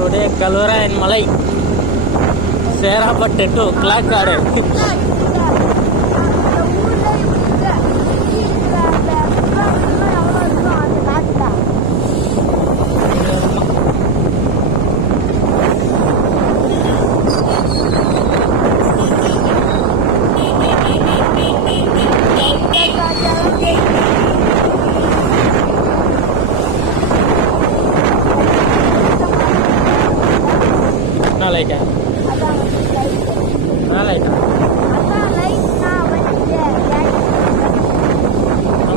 Today Kalvarayan Malai, Serapattu to Klakade. Light light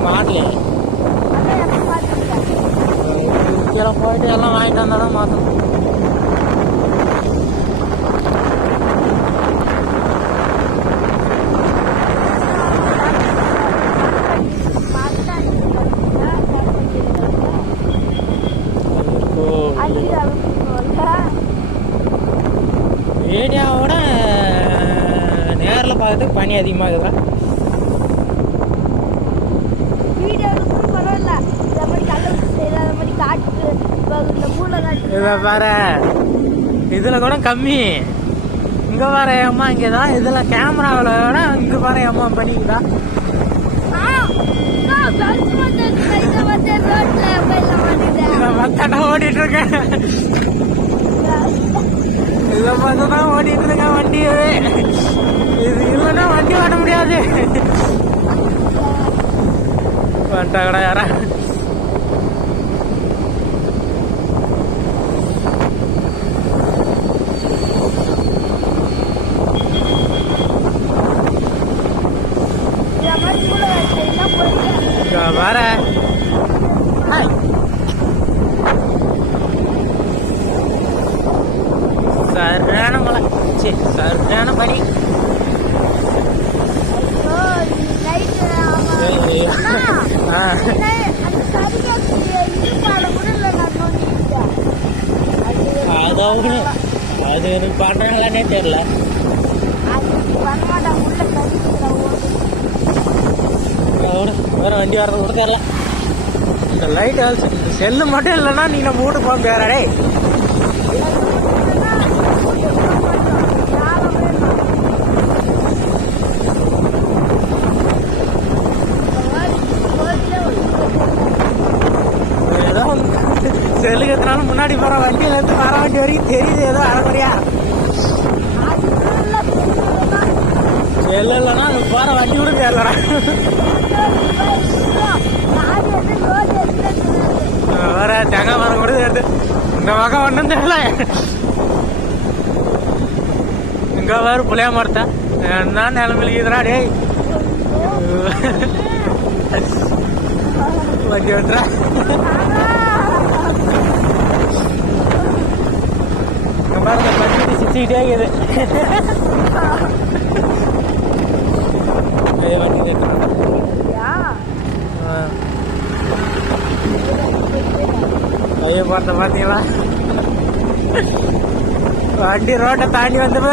மாட்டலையே கீழே போயிட்டு எல்லாம் வாங்கிட்டு வந்தால் தான் மாற்றணும். ஏரியாவோட நேரில் பார்க்கறதுக்கு பனி அதிகமாக இருக்குதா? இதை பாரு, இதில் கூட கம்மி. இங்கே பாரு அம்மா, இங்கே தான் இதில் கேமராவில் விட இங்கே பாரு அம்மா பண்ணிக்குதா. மத்தாட்டா ஓடிட்டு இருக்கேன், இதை பார்த்து தான் ஓடிட்டு இருக்கேன் வண்டியவே. இது இல்லைன்னா வண்டி ஓட முடியாது. வந்துட்டா கடை யாரா வர சரியான மழை, சரியான பனி. அது எனக்கு பண்றாங்களானே தெரியல. வேற வண்டி வர்றது கூட தெரியல. இந்த லைட் செல்லு மட்டும் இல்லைன்னா நீ நம்ம வீட்டுக்கு போக பேரடே. ஏதோ செல்லுக்கு எத்தனாலும் முன்னாடி போற வண்டியில இருந்து வர வண்டி வரைக்கும் தெரியுது ஏதோ அரைக்குறையா. செல்லு இல்லைன்னா போற வண்டி கூட தெரியலடா. வேற தேங்காய் மரம் கூட தெரியுது. இந்த பக்கம் ஒன்றும் தெரியல. இங்க வேறு புளிய மரத்தை என்ன நிலமில்லுக்குதுடா டேய். வண்டி ஓட்டுறா பட்டி சிச்சுக்கிட்டே இருக்குது. வண்டி ஐயோ பார்த்த பார்த்தீங்களா, வண்டி ரோட்டை தாண்டி வந்தப்ப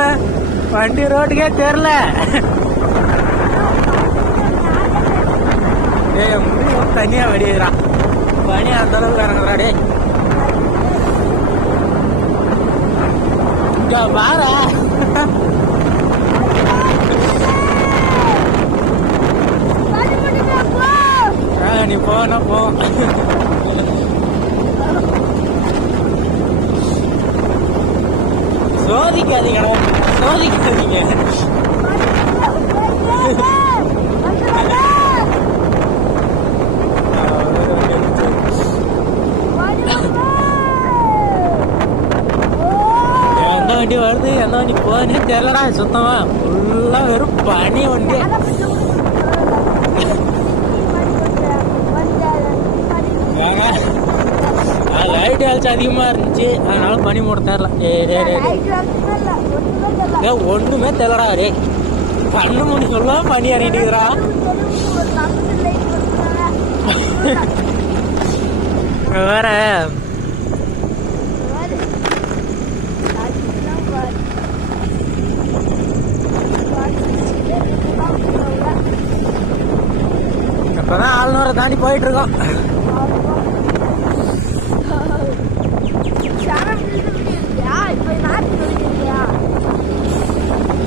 வண்டி ரோட்டுக்கே தெரில. முடியும் தனியா வெடிக்கிறான் பனி அந்த அளவுக்கு இறங்குறா டே. பாரா நீ போனா போ. சோதிக்காதீங்க, சோதிக்காதீங்க. எந்த வண்டி வருது எந்த வண்டி போகுதுன்னு தெரியலடா. சுத்தமா ஃபுல்லா வெறும் பனி வண்டி. லைட் ஆல்ச்சு அதிகமா இருந்துச்சு, அதனால பனி மூட தெரியல. ஒண்ணுமே தெரியலடா ரே. கண்ணு மூணு சொல்ல பனி இறங்கிட்டுக்கிறா. வேற இப்பதான் 600 தாண்டி போயிட்டு இருக்கோம்.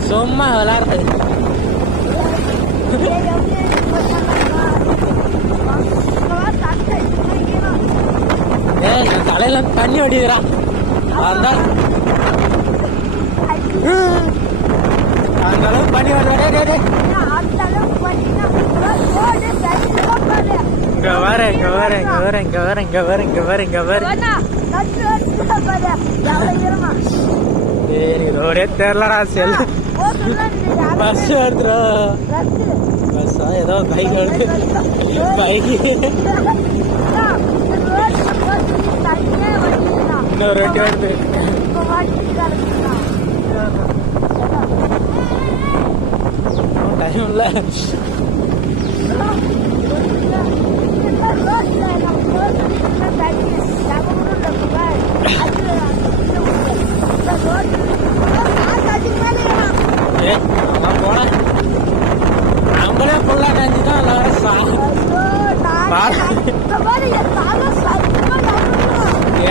சும்மா விளாடுறது. என் தலையில தண்ணி வடிக்கிறான். அந்த அளவுக்கு பண்ணி வர. இங்க வர இங்க வர இங்க வர இங்க வர இங்க வர இங்க வர இங்க வர. ஒரே தெரியலடா செல். பஸ் வருதுடா. பஸ்ஸா ஏதோ பைக் வருது. பைக் இன்னொரு வண்டி வருது. டைம் இல்லை. நம்மளே ஃபுல்லா நினைச்சுதான்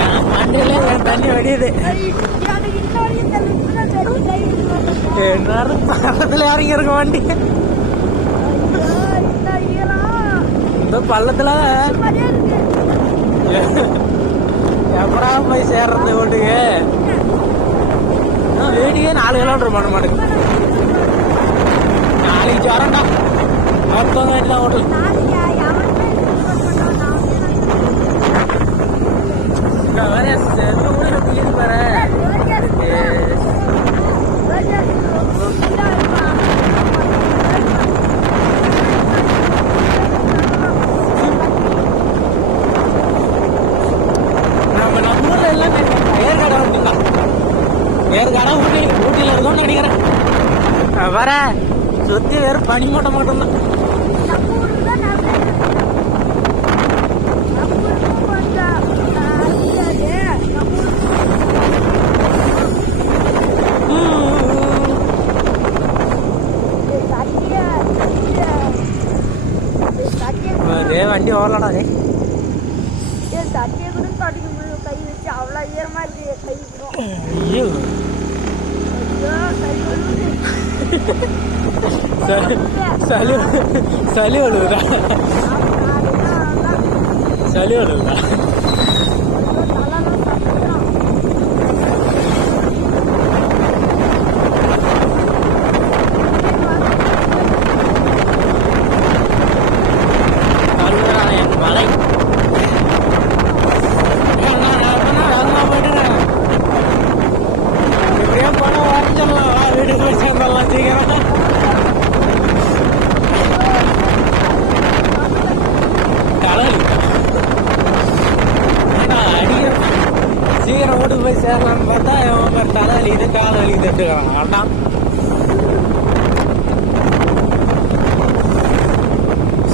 என் மண்டியில என் தண்ணி வடியுது. எல்லாரும் பக்கத்துல இறங்கி இருக்க வண்டி. இந்த பள்ளத்துல எப்படா போய் சேர்றது வீட்டுக்கு? வீட்டுக்கே 4 கிலோமீட்டர் பண்ண மாட்டேங்குது. நாளைக்கு வரண்டா மொத்தம் எல்லாம் ஓட்டு. ஊட்டியில இருக்கோம்னு நினைக்கிறேன். வர சுத்தி வெறும் பனி மூட்டம் மட்டும்தான். வண்டி ஓடலடா. ஐயோ சளி வழுவுதா? சளி வழுவுதா? மலை எப்படியா பணம் வாங்கிச்சிடலாம். வீட்டுக்கு போய் சேர்ந்துடலாம் சீக்கிரம். சீக்கிரம் வீட்டுக்கு போய் சேரலான்னு பார்த்தா இவன் தலைவலி இது கால வலி தட்டுக்கிறான். வேண்டாம்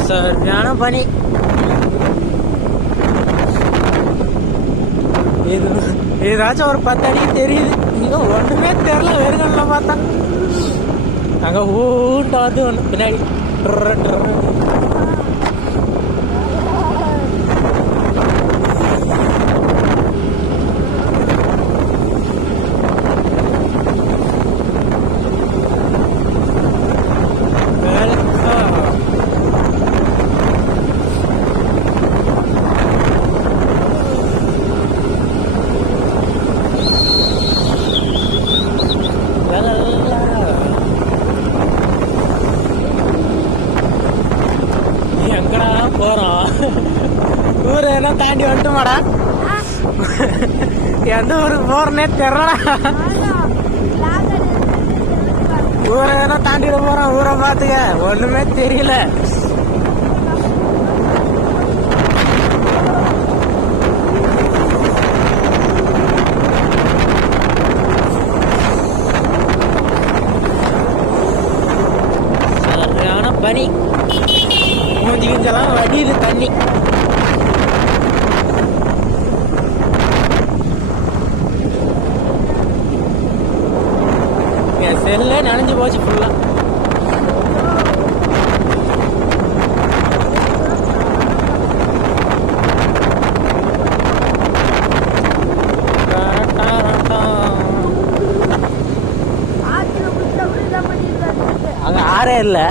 சரியான பனி. இது ஏதாச்சும் ஒரு 10 அடிக்கு தெரியுது. இங்கே ஒன்றுமே தெரில. வெறுங்கல்ல பார்த்தா அங்கே ஊட்ட வந்து ஒன்று பின்னாடி ஊரு என்ன தாண்டி வந்துட்டுமாடா? எந்த ஊருக்கு போறனே தெரியல. ஊரை என்ன தாண்டிட்டு போறோம். ஊரை பார்த்துக்க ஒண்ணுமே தெரியல. சரியான பனி. மூஞ்சி கிஞ்செல்லாம் வடியுது தண்ணி. என் செல்லே நனைஞ்சு போச்சு ஃபுல்லா. இல்லை.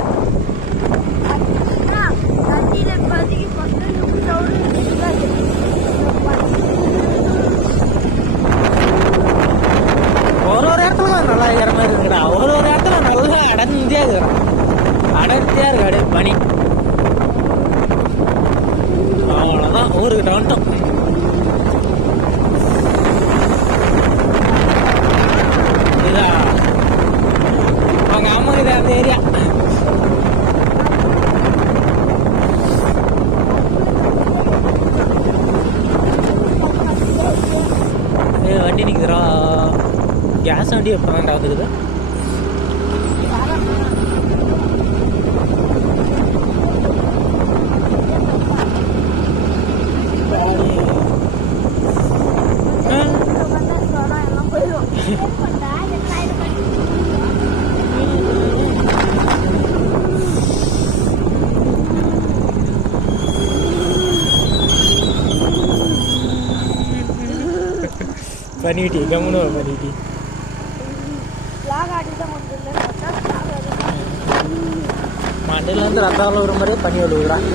ஒரு இடத்துல நல்லா இருக்கிற மாதிரி இருக்குடா, ஒரு இடத்துல நல்லா அடர்த்தியா இருக்கிறான், அடர்த்தியா இருக்கு அப்படியே பனி. அவ்வளோதான், ஊருக்கிட்ட வந்துட்டோம். இதா அவங்க அம்மா இதா அந்த ஏரியா. வண்டி நிற்குதுரா, கேஸ் வண்டி எப்போ தான்டா வந்துருக்குது. பனிட்டி கம்முன்னு பனிட்டி மண்டையில் வந்து ரத்தாவில் வர மாதிரியே பனி விழுகுறான்.